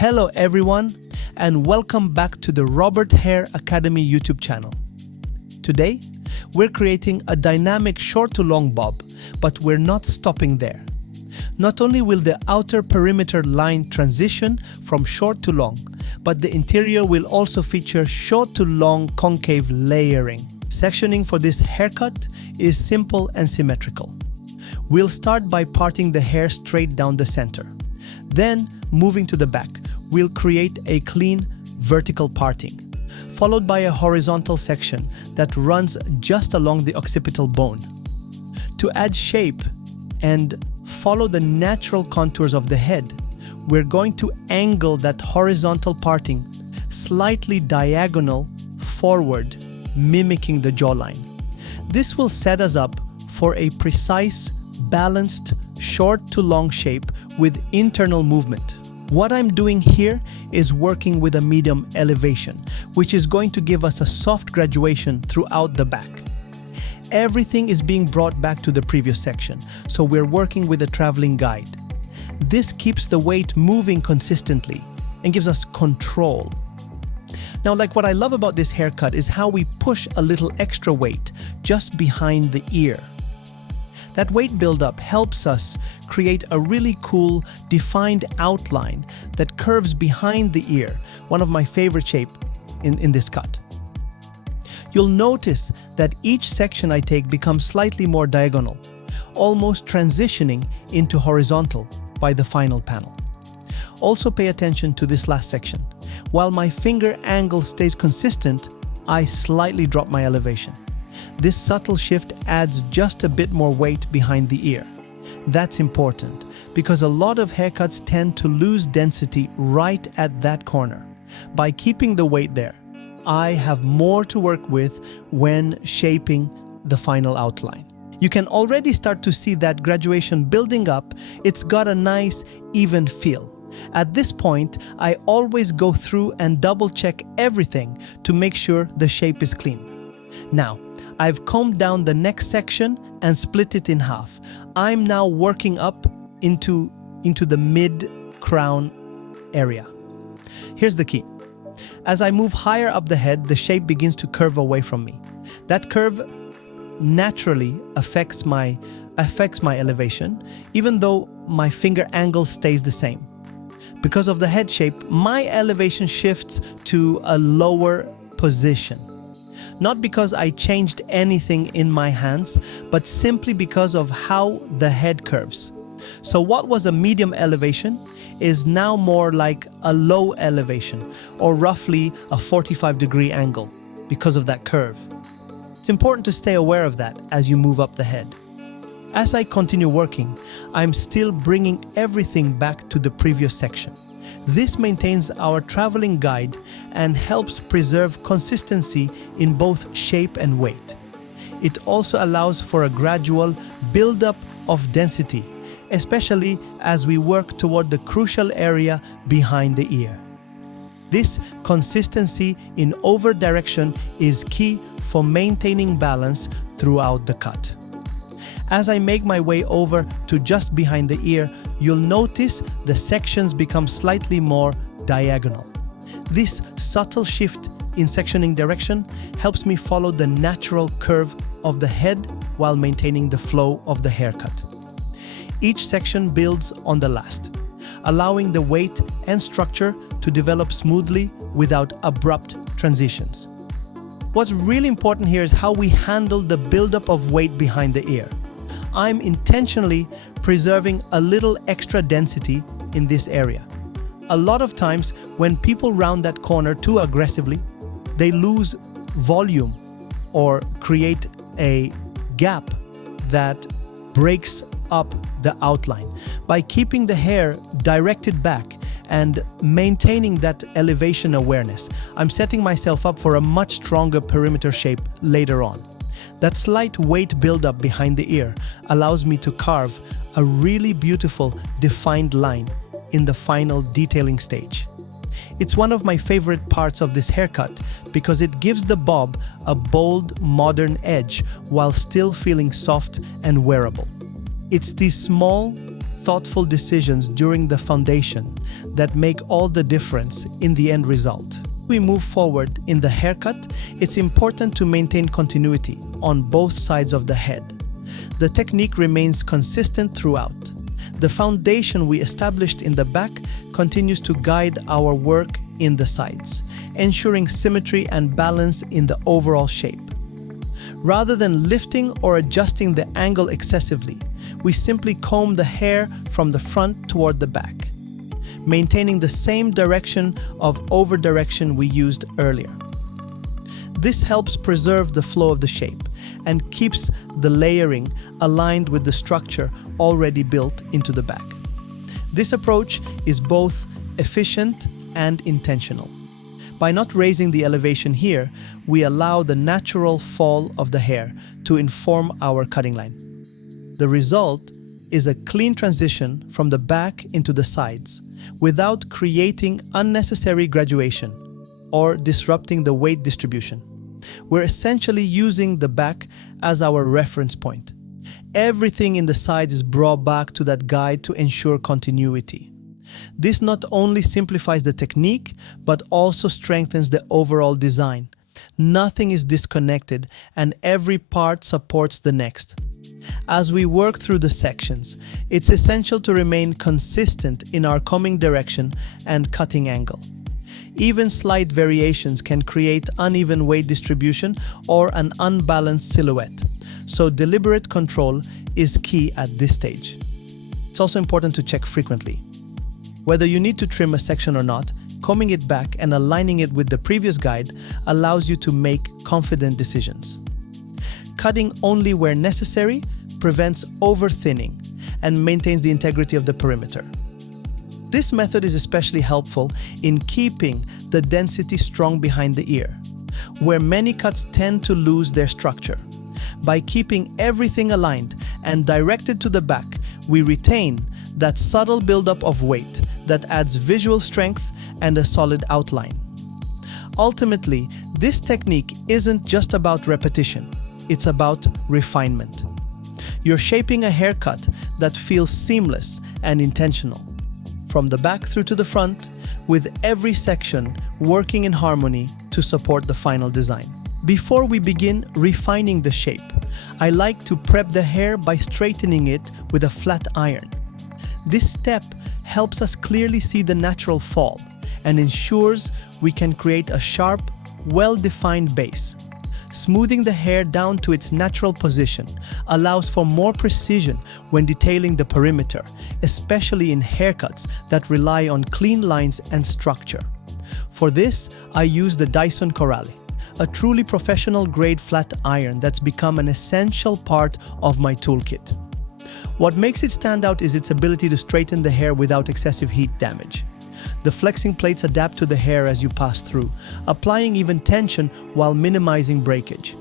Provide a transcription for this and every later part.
Hello everyone, and welcome back to the Robert Hair Academy YouTube channel. Today, we're creating a dynamic short to long bob, but we're not stopping there. Not only will the outer perimeter line transition from short to long, but the interior will also feature short to long concave layering. Sectioning for this haircut is simple and symmetrical. We'll start by parting the hair straight down the center. Then, moving to the back, we'll create a clean vertical parting, followed by a horizontal section that runs just along the occipital bone. To add shape and follow the natural contours of the head, we're going to angle that horizontal parting slightly diagonal forward, mimicking the jawline. This will set us up for a precise, balanced, short to long shape with internal movement. What I'm doing here is working with a medium elevation, which is going to give us a soft graduation throughout the back. Everything is being brought back to the previous section, so we're working with a traveling guide. This keeps the weight moving consistently and gives us control. Now, what I love about this haircut is how we push a little extra weight just behind the ear. That weight buildup helps us create a really cool, defined outline that curves behind the ear, one of my favorite shapes in this cut. You'll notice that each section I take becomes slightly more diagonal, almost transitioning into horizontal by the final panel. Also pay attention to this last section. While my finger angle stays consistent, I slightly drop my elevation. This subtle shift adds just a bit more weight behind the ear. That's important because a lot of haircuts tend to lose density right at that corner. By keeping the weight there, I have more to work with when shaping the final outline. You can already start to see that graduation building up. It's got a nice, even feel. At this point, I always go through and double check everything to make sure the shape is clean. Now, I've combed down the next section and split it in half. I'm now working up into the mid-crown area. Here's the key. As I move higher up the head, the shape begins to curve away from me. That curve naturally affects my elevation, even though my finger angle stays the same. Because of the head shape, my elevation shifts to a lower position. Not because I changed anything in my hands, but simply because of how the head curves. So what was a medium elevation is now more like a low elevation, or roughly a 45-degree angle because of that curve. It's important to stay aware of that as you move up the head. As I continue working, I'm still bringing everything back to the previous section. This maintains our traveling guide and helps preserve consistency in both shape and weight. It also allows for a gradual buildup of density, especially as we work toward the crucial area behind the ear. This consistency in over direction is key for maintaining balance throughout the cut. As I make my way over to just behind the ear, you'll notice the sections become slightly more diagonal. This subtle shift in sectioning direction helps me follow the natural curve of the head while maintaining the flow of the haircut. Each section builds on the last, allowing the weight and structure to develop smoothly without abrupt transitions. What's really important here is how we handle the buildup of weight behind the ear. I'm intentionally preserving a little extra density in this area. A lot of times, when people round that corner too aggressively, they lose volume or create a gap that breaks up the outline. By keeping the hair directed back and maintaining that elevation awareness, I'm setting myself up for a much stronger perimeter shape later on. That slight weight buildup behind the ear allows me to carve a really beautiful, defined line in the final detailing stage. It's one of my favorite parts of this haircut because it gives the bob a bold, modern edge while still feeling soft and wearable. It's these small, thoughtful decisions during the foundation that make all the difference in the end result. As we move forward in the haircut, it's important to maintain continuity on both sides of the head. The technique remains consistent throughout. The foundation we established in the back continues to guide our work in the sides, ensuring symmetry and balance in the overall shape. Rather than lifting or adjusting the angle excessively, we simply comb the hair from the front toward the back, maintaining the same direction of over direction we used earlier. This helps preserve the flow of the shape and keeps the layering aligned with the structure already built into the back. This approach is both efficient and intentional. By not raising the elevation here, we allow the natural fall of the hair to inform our cutting line. The result is a clean transition from the back into the sides without creating unnecessary graduation or disrupting the weight distribution. We're essentially using the back as our reference point. Everything in the sides is brought back to that guide to ensure continuity. This not only simplifies the technique, but also strengthens the overall design. Nothing is disconnected, and every part supports the next. As we work through the sections, it's essential to remain consistent in our combing direction and cutting angle. Even slight variations can create uneven weight distribution or an unbalanced silhouette, so deliberate control is key at this stage. It's also important to check frequently. Whether you need to trim a section or not, combing it back and aligning it with the previous guide allows you to make confident decisions. Cutting only where necessary prevents over-thinning and maintains the integrity of the perimeter. This method is especially helpful in keeping the density strong behind the ear, where many cuts tend to lose their structure. By keeping everything aligned and directed to the back, we retain that subtle buildup of weight that adds visual strength and a solid outline. Ultimately, this technique isn't just about repetition, it's about refinement. You're shaping a haircut that feels seamless and intentional, from the back through to the front, with every section working in harmony to support the final design. Before we begin refining the shape, I like to prep the hair by straightening it with a flat iron. This step helps us clearly see the natural fall and ensures we can create a sharp, well-defined base. Smoothing the hair down to its natural position allows for more precision when detailing the perimeter, especially in haircuts that rely on clean lines and structure. For this, I use the Dyson Corale, a truly professional-grade flat iron that's become an essential part of my toolkit. What makes it stand out is its ability to straighten the hair without excessive heat damage. The flexing plates adapt to the hair as you pass through, applying even tension while minimizing breakage.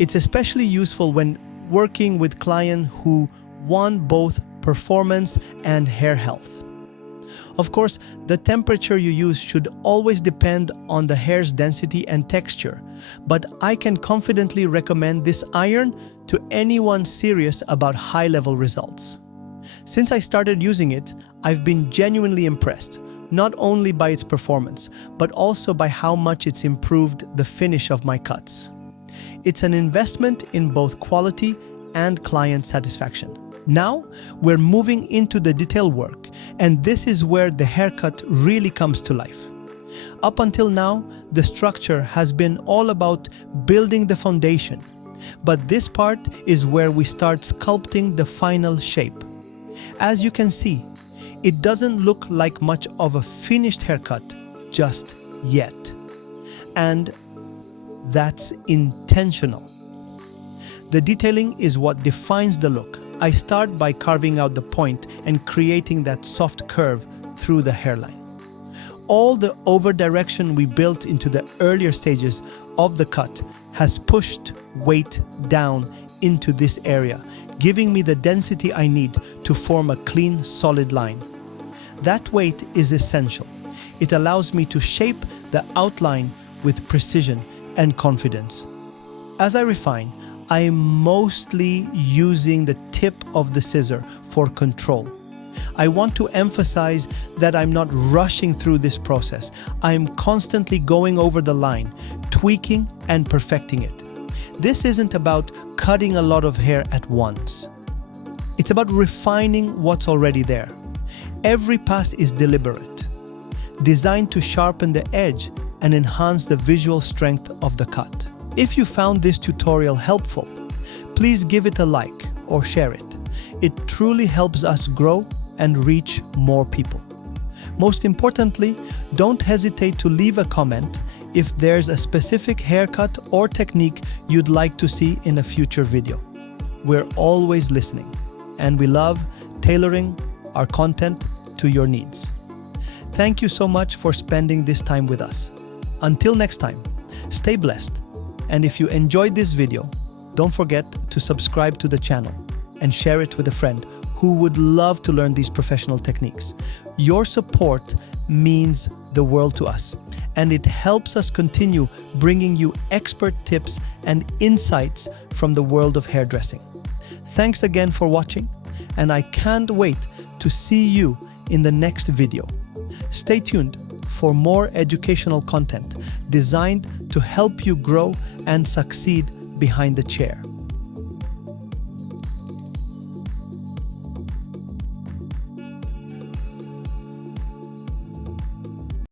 It's especially useful when working with clients who want both performance and hair health. Of course, the temperature you use should always depend on the hair's density and texture, but I can confidently recommend this iron to anyone serious about high-level results. Since I started using it, I've been genuinely impressed, not only by its performance, but also by how much it's improved the finish of my cuts. It's an investment in both quality and client satisfaction. Now, we're moving into the detail work, and this is where the haircut really comes to life. Up until now, the structure has been all about building the foundation, but this part is where we start sculpting the final shape. As you can see, it doesn't look like much of a finished haircut just yet. And that's intentional. The detailing is what defines the look. I start by carving out the point and creating that soft curve through the hairline. All the over direction we built into the earlier stages of the cut has pushed weight down into this area, giving me the density I need to form a clean, solid line. That weight is essential. It allows me to shape the outline with precision and confidence. As I refine, I am mostly using the tip of the scissor for control, I want to emphasize that I'm not rushing through this process. I'm constantly going over the line, tweaking and perfecting it. This isn't about cutting a lot of hair at once. It's about refining what's already there. Every pass is deliberate, designed to sharpen the edge and enhance the visual strength of the cut. If you found this tutorial helpful, please give it a like or share it. It truly helps us grow and reach more people. Most importantly, don't hesitate to leave a comment if there's a specific haircut or technique you'd like to see in a future video. We're always listening, and we love tailoring our content to your needs. Thank you so much for spending this time with us. Until next time, stay blessed. And if you enjoyed this video, don't forget to subscribe to the channel and share it with a friend who would love to learn these professional techniques. Your support means the world to us, and it helps us continue bringing you expert tips and insights from the world of hairdressing. Thanks again for watching, and I can't wait to see you in the next video. Stay tuned for more educational content designed to help you grow and succeed behind the chair.